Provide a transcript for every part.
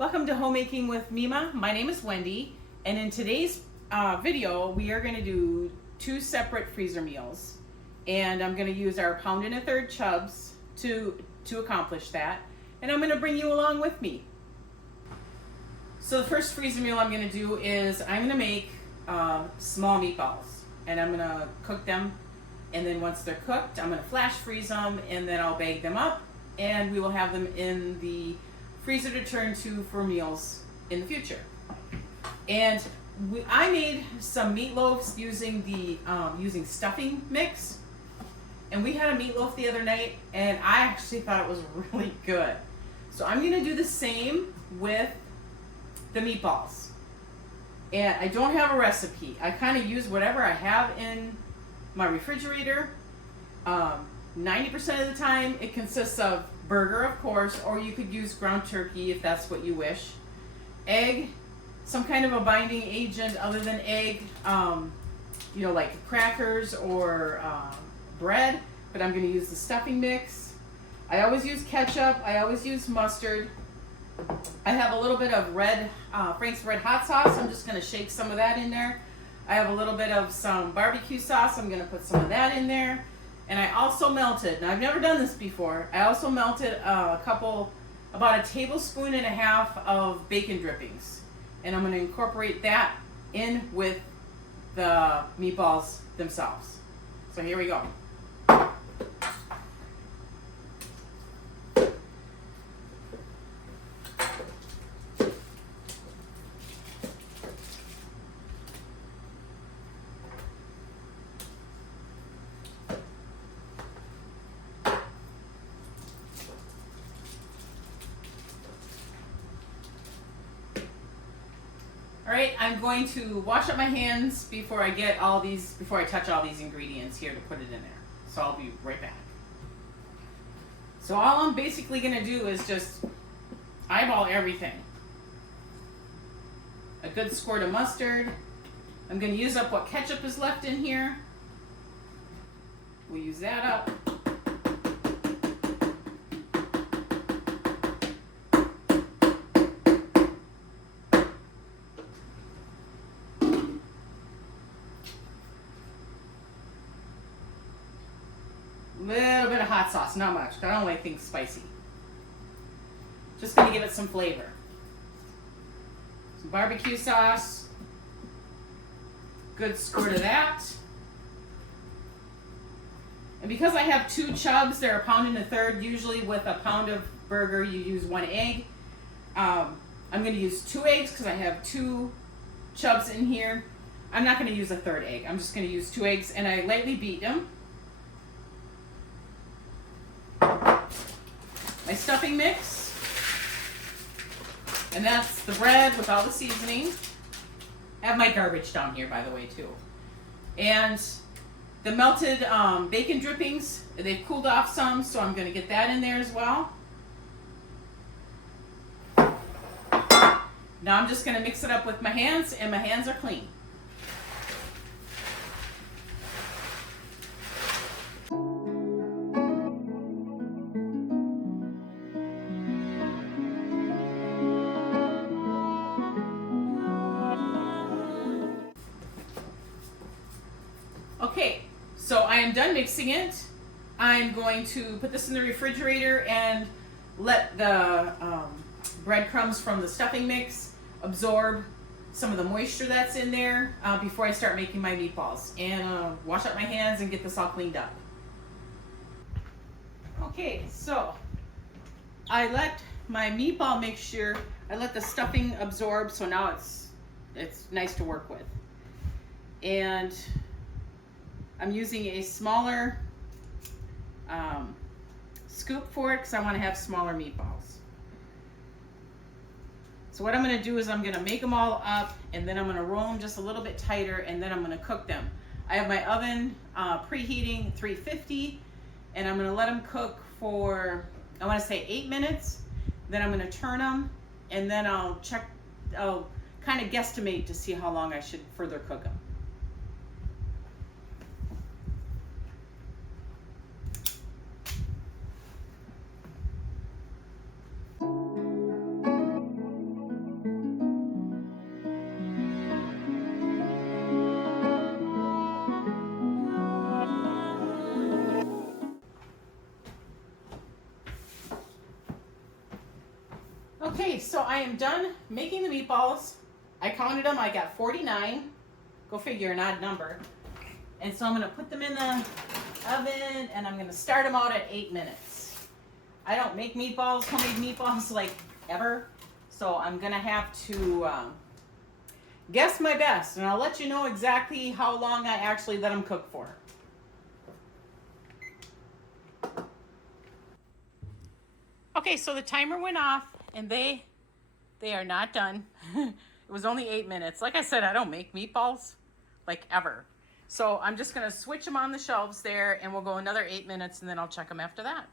Welcome to Homemaking with Mima. My name is Wendy, and in today's video, we are going to do two separate freezer meals. And I'm going to use our 1 1/3 pound chubs to accomplish that. And I'm going to bring you along with me. So the first freezer meal I'm going to do is I'm going to make small meatballs. And I'm going to cook them. And then once they're cooked, I'm going to flash freeze them, and then I'll bag them up. And we will have them in the freezer to turn to for meals in the future. And I made some meatloaves using the using stuffing mix, and we had a meatloaf the other night, and I actually thought it was really good. So I'm going to do the same with the meatballs. And I don't have a recipe. I kind of use whatever I have in my refrigerator. 90% of the time it consists of burger, of course, or you could use ground turkey if that's what you wish. Egg, some kind of a binding agent other than egg, like crackers or bread, but I'm going to use the stuffing mix. I always use ketchup. I always use mustard. I have a little bit of Frank's Red Hot sauce. I'm just going to shake some of that in there. I have a little bit of some barbecue sauce. I'm going to put some of that in there. And I also melted, and I've never done this before, I also melted about a tablespoon and a half of bacon drippings. And I'm going to incorporate that in with the meatballs themselves. So here we go. All right, I'm going to wash up my hands before I touch all these ingredients here to put it in there. So I'll be right back. So all I'm basically gonna do is just eyeball everything. A good squirt of mustard. I'm gonna use up what ketchup is left in here. We'll use that up. Little bit of hot sauce, not much. I don't like things spicy. Just gonna give it some flavor. Some barbecue sauce. Good squirt of that. And because I have two chubs, they're 1 1/3 pound. Usually with a pound of burger, you use 1 egg. I'm gonna use 2 eggs because I have 2 chubs in here. I'm not gonna use a 3rd egg. I'm just gonna use 2 eggs, and I lightly beat them. My stuffing mix, and that's the bread with all the seasoning. I have my garbage down here, by the way, too. And the melted bacon drippings, they've cooled off some, so I'm going to get that in there as well. Now I'm just going to mix it up with my hands, and my hands are clean. Okay, so I am done mixing it. I'm going to put this in the refrigerator and let the breadcrumbs from the stuffing mix absorb some of the moisture that's in there before I start making my meatballs. And wash up my hands and get this all cleaned up. Okay, so I let my meatball mixture, I let the stuffing absorb, so now it's nice to work with. And I'm using a smaller scoop for it because I want to have smaller meatballs. So what I'm going to do is I'm going to make them all up, and then I'm going to roll them just a little bit tighter, and then I'm going to cook them. I have my oven preheating 350, and I'm going to let them cook for, I want to say 8 minutes. Then I'm going to turn them, and then I'll kind of guesstimate to see how long I should further cook them. Okay, so I am done making the meatballs. I counted them, I got 49. Go figure, an odd number. And so I'm gonna put them in the oven and I'm gonna start them out at 8 minutes. I don't make meatballs, homemade meatballs like ever. So I'm gonna have to guess my best, and I'll let you know exactly how long I actually let them cook for. Okay, so the timer went off and they are not done. It was only 8 minutes. Like I said, I don't make meatballs like ever. So I'm just gonna switch them on the shelves there and we'll go another 8 minutes and then I'll check them after that.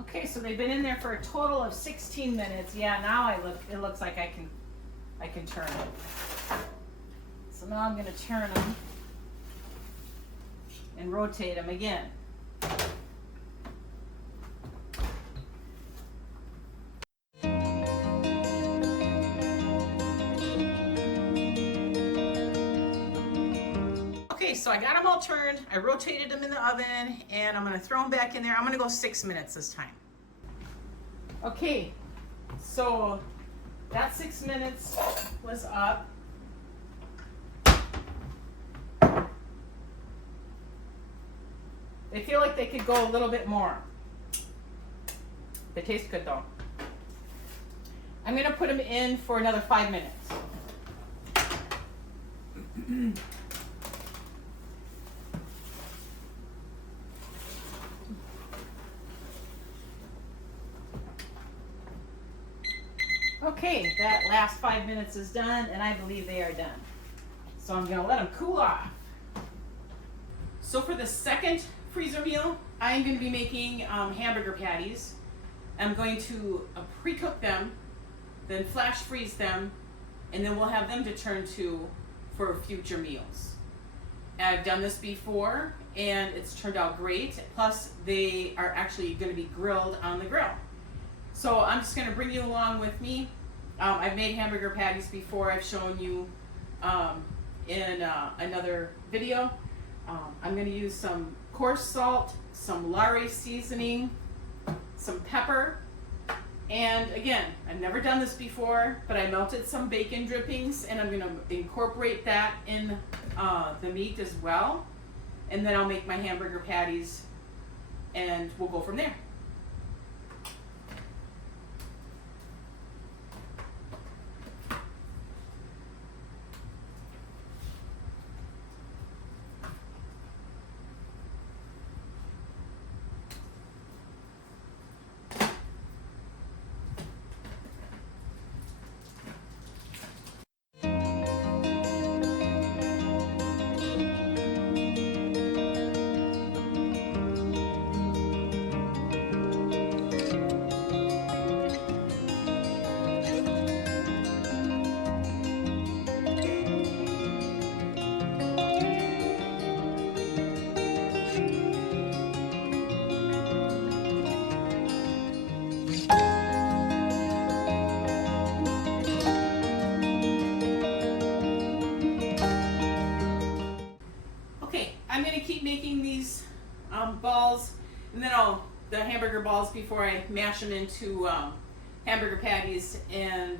Okay, so they've been in there for a total of 16 minutes. Yeah, now it looks like I can turn it. So now I'm gonna turn them and rotate them again. Okay, so I got them all turned. I rotated them in the oven and I'm gonna throw them back in there. I'm gonna go 6 minutes this time. Okay, so that 6 minutes was up. They feel like they could go a little bit more. They taste good though. I'm gonna put them in for another 5 minutes. Okay, that last 5 minutes is done and I believe they are done. So I'm gonna let them cool off. So for the second freezer meal, I'm gonna be making hamburger patties. I'm going to pre-cook them, then flash freeze them, and then we'll have them to turn to for future meals. I've done this before and it's turned out great. Plus they are actually gonna be grilled on the grill. So I'm just gonna bring you along with me. I've made hamburger patties before. I've shown you in another video. I'm gonna use some coarse salt, some Lare seasoning, some pepper, and again, I've never done this before, but I melted some bacon drippings and I'm gonna incorporate that in the meat as well. And then I'll make my hamburger patties and we'll go from there. I'm gonna keep making these balls, and then the hamburger balls before I mash them into hamburger patties. And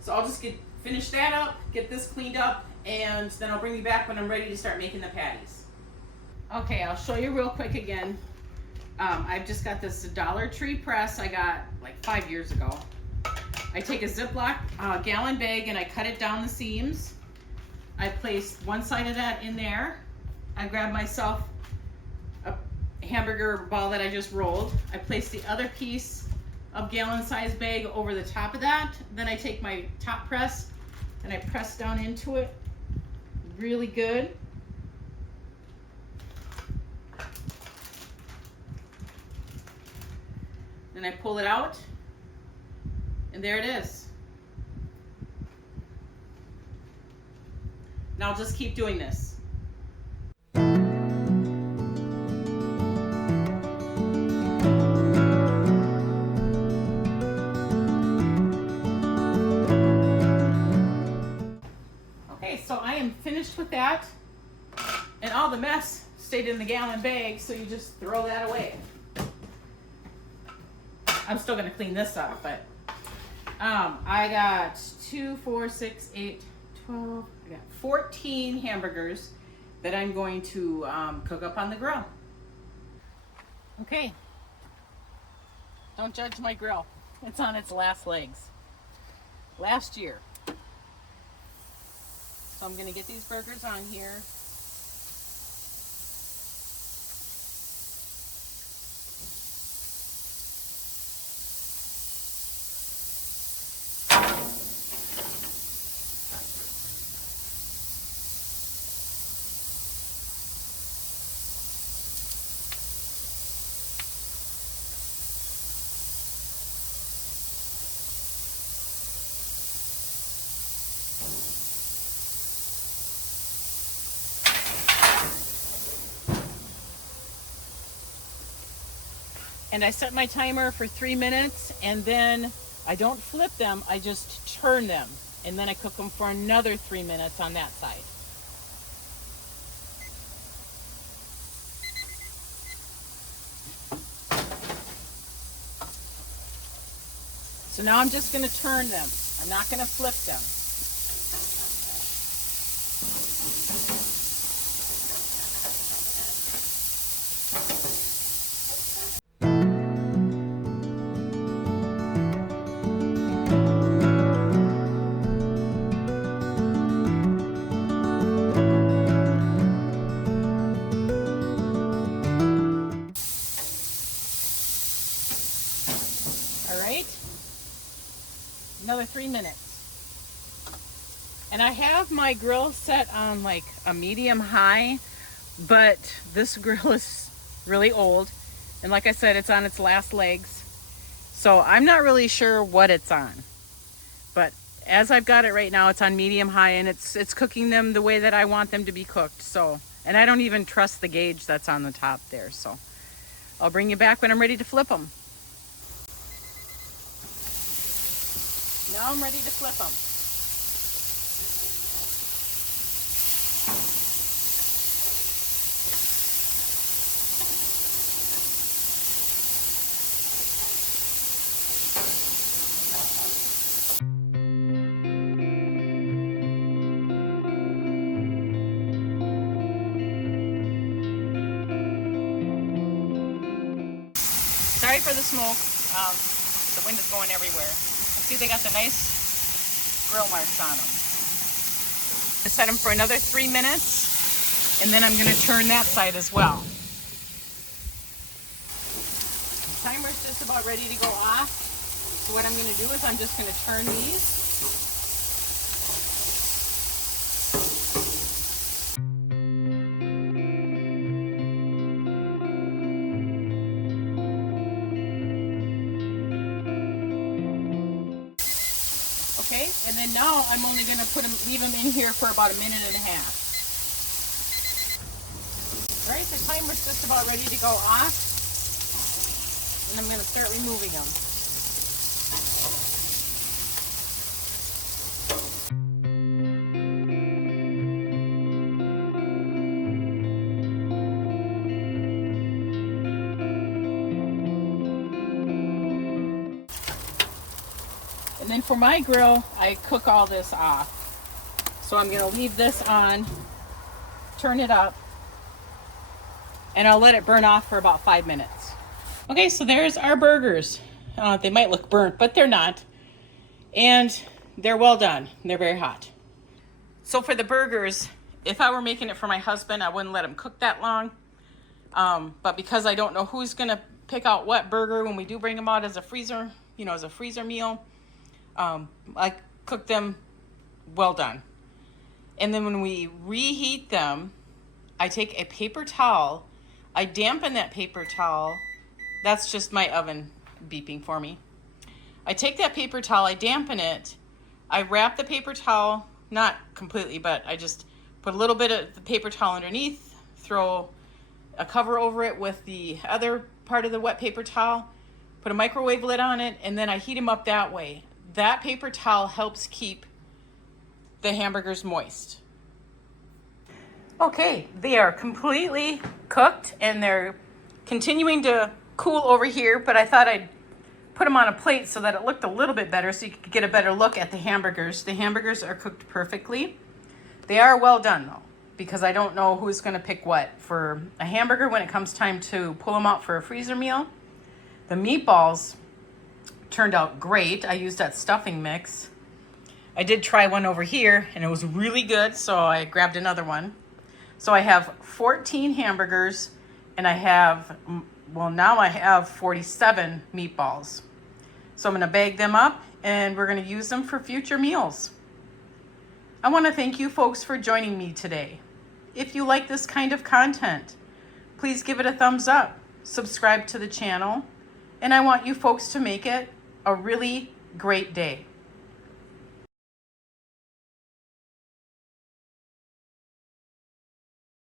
so I'll just finish that up, get this cleaned up, and then I'll bring you back when I'm ready to start making the patties. Okay, I'll show you real quick again. I've just got this Dollar Tree press I got like 5 years ago. I take a Ziploc gallon bag and I cut it down the seams. I place one side of that in there. I grab myself a hamburger ball that I just rolled. I place the other piece of gallon size bag over the top of that. Then I take my top press and I press down into it really good. Then I pull it out and there it is. Now I'll just keep doing this. So I am finished with that, and all the mess stayed in the gallon bag, so you just throw that away. I'm still gonna clean this up, but I got 2, 4, 6, 8, 12. I got 14 hamburgers that I'm going to cook up on the grill. Okay. Don't judge my grill. It's on its last legs. Last year. So I'm going to get these burgers on here. And I set my timer for 3 minutes, and then I don't flip them, I just turn them. And then I cook them for another 3 minutes on that side. So now I'm just going to turn them. I'm not going to flip them. All right. Another 3 minutes. And I have my grill set on like a medium high, but this grill is really old. And like I said, it's on its last legs. So I'm not really sure what it's on. But as I've got it right now, it's on medium high, and it's cooking them the way that I want them to be cooked. So, and I don't even trust the gauge that's on the top there. So I'll bring you back when I'm ready to flip them. Now I'm ready to flip them. Sorry for the smoke. The wind is going everywhere. See, they got the nice grill marks on them. I set them for another 3 minutes, and then I'm going to turn that side as well. The timer's just about ready to go off. So what I'm going to do is I'm just going to turn these. Okay, and then now I'm only going to leave them in here for about 1.5 minutes. All right, the timer's just about ready to go off, and I'm going to start removing them. And then for my grill, I cook all this off. So I'm going to leave this on, turn it up, and I'll let it burn off for about 5 minutes. Okay, so there's our burgers. They might look burnt, but they're not. And they're well done. They're very hot. So for the burgers, if I were making it for my husband, I wouldn't let him cook that long. But because I don't know who's going to pick out what burger when we do bring them out as a freezer, as a freezer meal, I cook them well done. And then when we reheat them, I take a paper towel, I dampen that paper towel. That's just my oven beeping for me. I take that paper towel, I dampen it, I wrap the paper towel, not completely, but I just put a little bit of the paper towel underneath, throw a cover over it with the other part of the wet paper towel, put a microwave lid on it, and then I heat them up that way. That paper towel helps keep the hamburgers moist. Okay, they are completely cooked and they're continuing to cool over here, but I thought I'd put them on a plate so that it looked a little bit better so you could get a better look at the hamburgers. The hamburgers are cooked perfectly. They are well done though, because I don't know who's gonna pick what for a hamburger when it comes time to pull them out for a freezer meal. The meatballs turned out great. I used that stuffing mix. I did try one over here and it was really good, so I grabbed another one. So I have 14 hamburgers and I have, well, now I have 47 meatballs. So I'm gonna bag them up and we're gonna use them for future meals. I wanna thank you folks for joining me today. If you like this kind of content, please give it a thumbs up, subscribe to the channel, and I want you folks to make it a really great day.